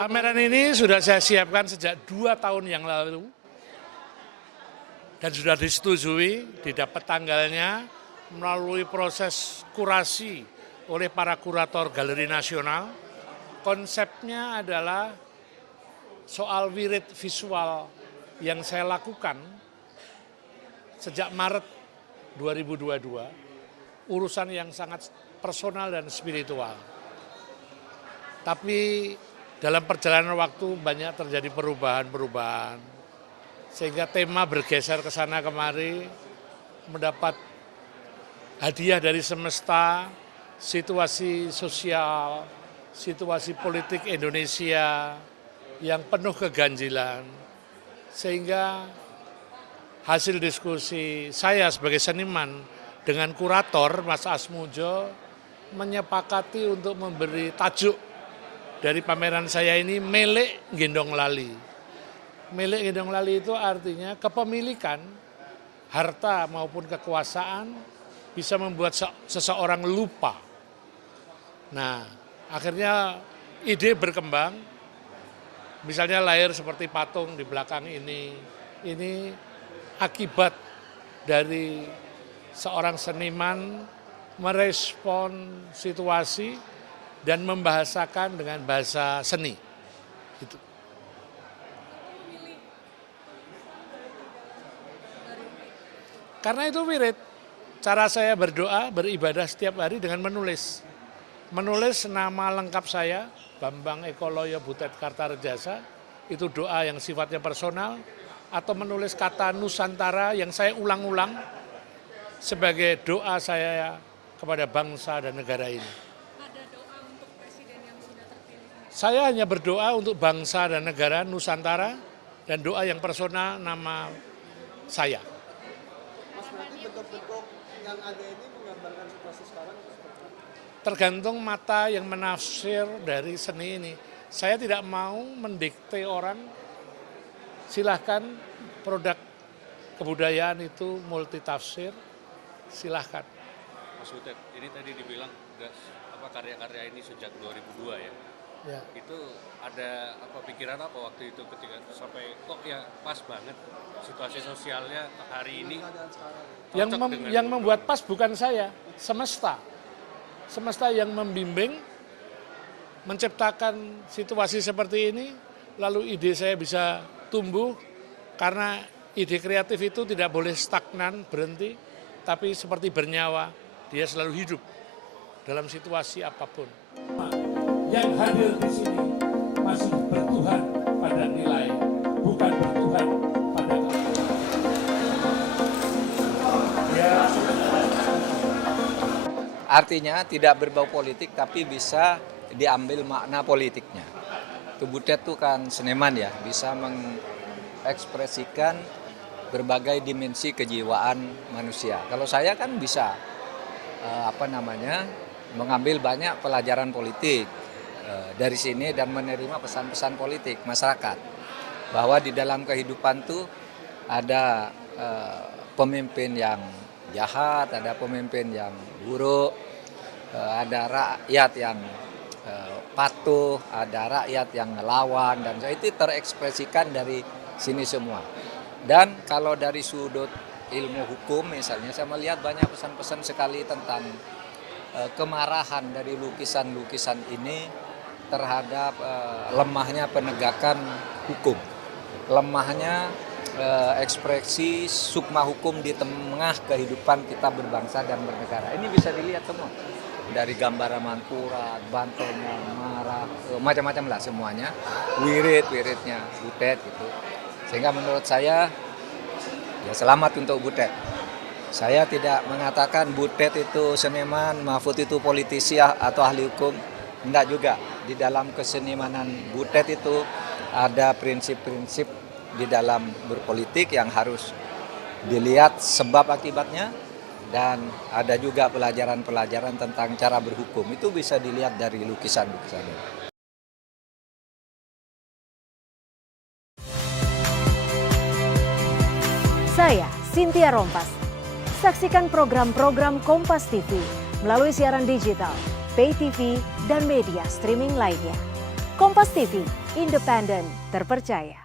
Pameran ini sudah saya siapkan sejak 2 tahun yang lalu dan sudah disetujui, didapat tanggalnya melalui proses kurasi oleh para kurator Galeri Nasional. Konsepnya adalah soal wirid visual yang saya lakukan sejak Maret 2022, urusan yang sangat personal dan spiritual. Tapi dalam perjalanan waktu banyak terjadi perubahan-perubahan, sehingga tema bergeser ke sana kemari, mendapat hadiah dari semesta, situasi sosial, situasi politik Indonesia yang penuh keganjilan, sehingga hasil diskusi saya sebagai seniman dengan kurator Mas Asmujo menyepakati untuk memberi tajuk dari pameran saya ini Melek Gendong Lali. Melek Gendong Lali itu artinya kepemilikan harta maupun kekuasaan bisa membuat seseorang lupa. Nah, akhirnya ide berkembang, misalnya lahir seperti patung di belakang ini akibat dari seorang seniman merespon situasi dan membahasakan dengan bahasa seni. Gitu. Karena itu wirid, cara saya berdoa, beribadah setiap hari dengan menulis. Menulis nama lengkap saya, Bambang Ekoloyo Butet Kartarejasa, itu doa yang sifatnya personal, atau menulis kata Nusantara yang saya ulang-ulang sebagai doa saya kepada bangsa dan negara ini. Saya hanya berdoa untuk bangsa dan negara Nusantara dan doa yang personal nama saya. Mas, berarti bentuk-bentuk yang ada ini menggambarkan situasi sekarang? Tergantung mata yang menafsir dari seni ini. Saya tidak mau mendikte orang, silahkan produk kebudayaan itu multitafsir, silahkan. Mas Butet, ini tadi dibilang karya-karya ini sejak 2002 ya? Ya. Itu ada pikiran apa waktu itu ketika sampai kok ya pas banget situasi sosialnya hari ini? Yang membuat pas bukan saya, semesta. Semesta yang membimbing, menciptakan situasi seperti ini, lalu ide saya bisa tumbuh karena ide kreatif itu tidak boleh stagnan, berhenti, tapi seperti bernyawa, dia selalu hidup dalam situasi apapun. Yang hadir di sini masih bertuhan pada nilai, bukan bertuhan pada kekuatan. Artinya tidak berbau politik tapi bisa diambil makna politiknya. Butet itu kan seniman ya, bisa mengekspresikan berbagai dimensi kejiwaan manusia. Kalau saya kan bisa mengambil banyak pelajaran politik dari sini dan menerima pesan-pesan politik masyarakat bahwa di dalam kehidupan tuh ada pemimpin yang jahat, ada pemimpin yang buruk, ada rakyat yang patuh, ada rakyat yang ngelawan, dan itu terekspresikan dari sini semua. Dan kalau dari sudut ilmu hukum misalnya, saya melihat banyak pesan-pesan sekali tentang kemarahan dari lukisan-lukisan ini terhadap lemahnya penegakan hukum, lemahnya ekspresi sukma hukum di tengah kehidupan kita berbangsa dan bernegara. Ini bisa dilihat semua dari gambar Mangkurat, Bantennya, Marah, macam-macam lah semuanya, wirid-wiridnya Butet gitu. Sehingga menurut saya ya selamat untuk Butet. Saya tidak mengatakan Butet itu seniman, Mahfud itu politisi atau ahli hukum. Enggak juga. Di dalam kesenimanan Butet itu ada prinsip-prinsip di dalam berpolitik yang harus dilihat sebab akibatnya, dan ada juga pelajaran-pelajaran tentang cara berhukum. Itu bisa dilihat dari lukisan-lukisan ini. Saya Cynthia Rompas. Saksikan program-program Kompas TV melalui siaran digital, pay TV, dan media streaming lainnya. Kompas TV, independen, terpercaya.